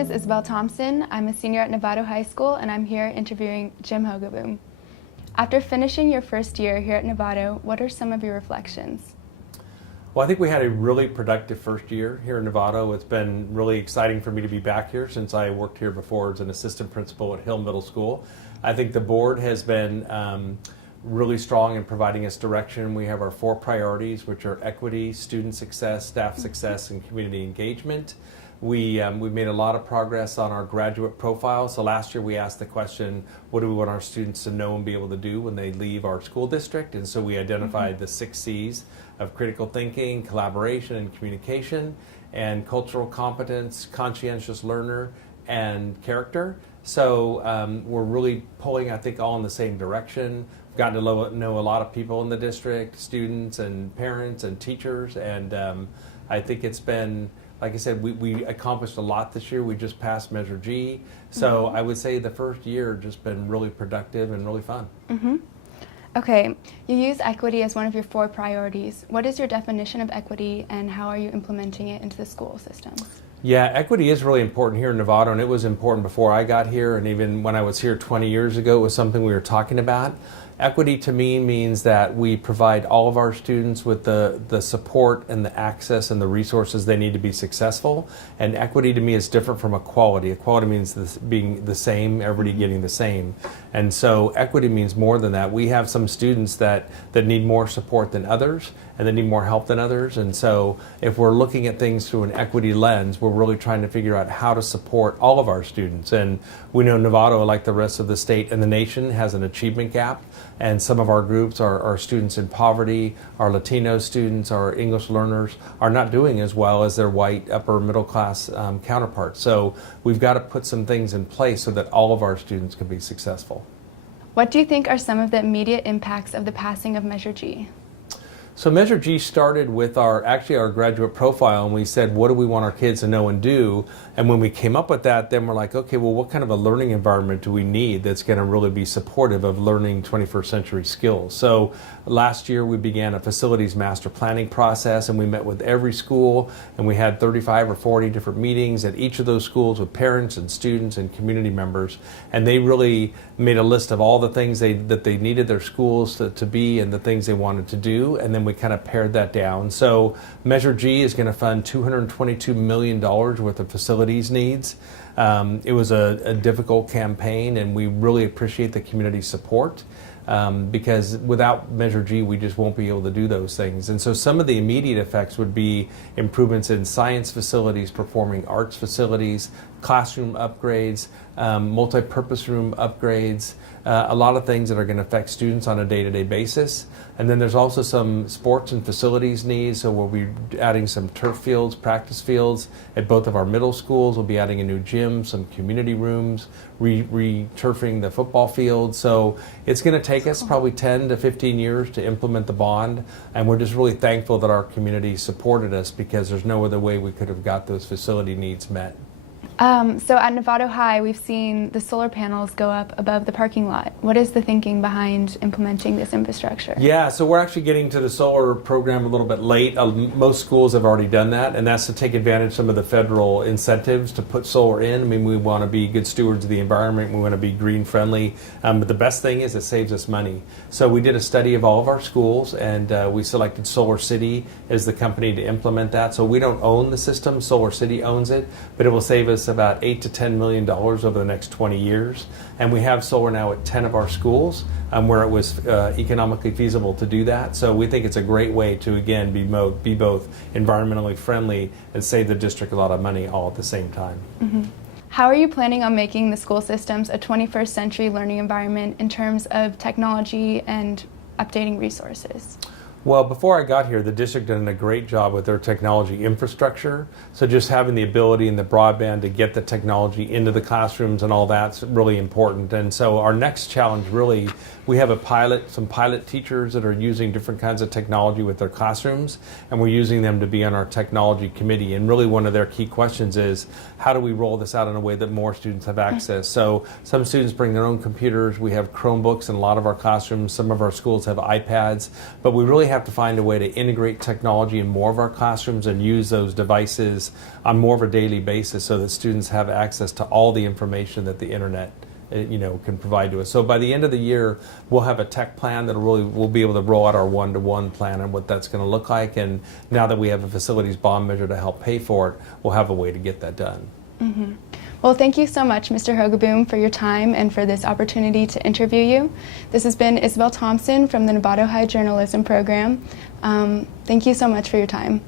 is Isabel Thompson. I'm a senior at Novato High School, and I'm here interviewing Jim Hogaboom. After finishing your first year here at Novato, what are some of your reflections? Well, I think we had a really productive first year here in Novato. It's been really exciting for me to be back here since I worked here before as an assistant principal at Hill Middle School. I think the board has been really strong in providing us direction. We have our 4 priorities, which are equity, student success, staff success, and community engagement. We've made a lot of progress on our graduate profile. So last year we asked the question, what do we want our students to know and be able to do when they leave our school district? And so we identified the 6 C's of critical thinking, collaboration and communication, and cultural competence, conscientious learner, and character. So we're really pulling, I think, all in the same direction. We've gotten to know a lot of people in the district, students and parents and teachers, and I think it's been, like I said, we accomplished a lot this year. We just passed Measure G. So I would say the first year just been really productive and really fun. Okay, you use equity as one of your 4 priorities. What is your definition of equity, and how are you implementing it into the school systems? Yeah, equity is really important here in Novato, and it was important before I got here, and even when I was here 20 years ago, it was something we were talking about. Equity to me means that we provide all of our students with the support and the access and the resources they need to be successful. And equity to me is different from equality. Equality means being the same, everybody getting the same. And so equity means more than that. We have some students that need more support than others, and they need more help than others. And so if we're looking at things through an equity lens, we're really trying to figure out how to support all of our students. And we know Novato, like the rest of the state and the nation, has an achievement gap. And some of our groups, our students in poverty, our Latino students, our English learners, are not doing as well as their white upper middle class counterparts. So we've got to put some things in place so that all of our students can be successful. What do you think are some of the immediate impacts of the passing of Measure G? So Measure G started with our graduate profile, and we said, what do we want our kids to know and do? And when we came up with that, then we're like, okay, well, what kind of a learning environment do we need that's going to really be supportive of learning 21st century skills? So last year we began a facilities master planning process, and we met with every school, and we had 35 or 40 different meetings at each of those schools with parents and students and community members. And they really made a list of all the things that they needed their schools to be and the things they wanted to do. And then we kind of pared that down. So Measure G is going to fund $222 million worth of facilities needs. It was a difficult campaign, and we really appreciate the community support. Because without Measure G, we just won't be able to do those things. And so some of the immediate effects would be improvements in science facilities, performing arts facilities, classroom upgrades, multi-purpose room upgrades, a lot of things that are going to affect students on a day-to-day basis. And then there's also some sports and facilities needs, so we'll be adding some turf fields, practice fields at both of our middle schools. We'll be adding a new gym, some community rooms, re-turfing the football field. So it's going to take us probably 10 to 15 years to implement the bond, and we're just really thankful that our community supported us, because there's no other way we could have got those facility needs met. So at Novato High, we've seen the solar panels go up above the parking lot. What is the thinking behind implementing this infrastructure? Yeah, so we're actually getting to the solar program a little bit late. Most schools have already done that, and that's to take advantage of some of the federal incentives to put solar in. I mean, we want to be good stewards of the environment. We want to be green friendly. But the best thing is it saves us money. So we did a study of all of our schools, and we selected Solar City as the company to implement that. So we don't own the system. Solar City owns it, but it will save us about $8 to $10 million over the next 20 years. And we have solar now at 10 of our schools where it was economically feasible to do that. So we think it's a great way to, again, be both environmentally friendly and save the district a lot of money all at the same time. How are you planning on making the school systems a 21st century learning environment in terms of technology and updating resources? Well, before I got here, the district did a great job with their technology infrastructure. So just having the ability and the broadband to get the technology into the classrooms and all that's really important. And so our next challenge really, we have some pilot teachers that are using different kinds of technology with their classrooms, and we're using them to be on our technology committee. And really one of their key questions is, how do we roll this out in a way that more students have access? So some students bring their own computers. We have Chromebooks in a lot of our classrooms. Some of our schools have iPads, but we really have to find a way to integrate technology in more of our classrooms and use those devices on more of a daily basis so that students have access to all the information that the internet can provide to us. So by the end of the year, we'll have a tech plan that we'll be able to roll out our one-to-one plan and what that's going to look like. And now that we have a facilities bond measure to help pay for it, we'll have a way to get that done. Mm-hmm. Well, thank you so much, Mr. Hogeboom, for your time and for this opportunity to interview you. This has been Isabel Thompson from the Novato High Journalism Program. Thank you so much for your time.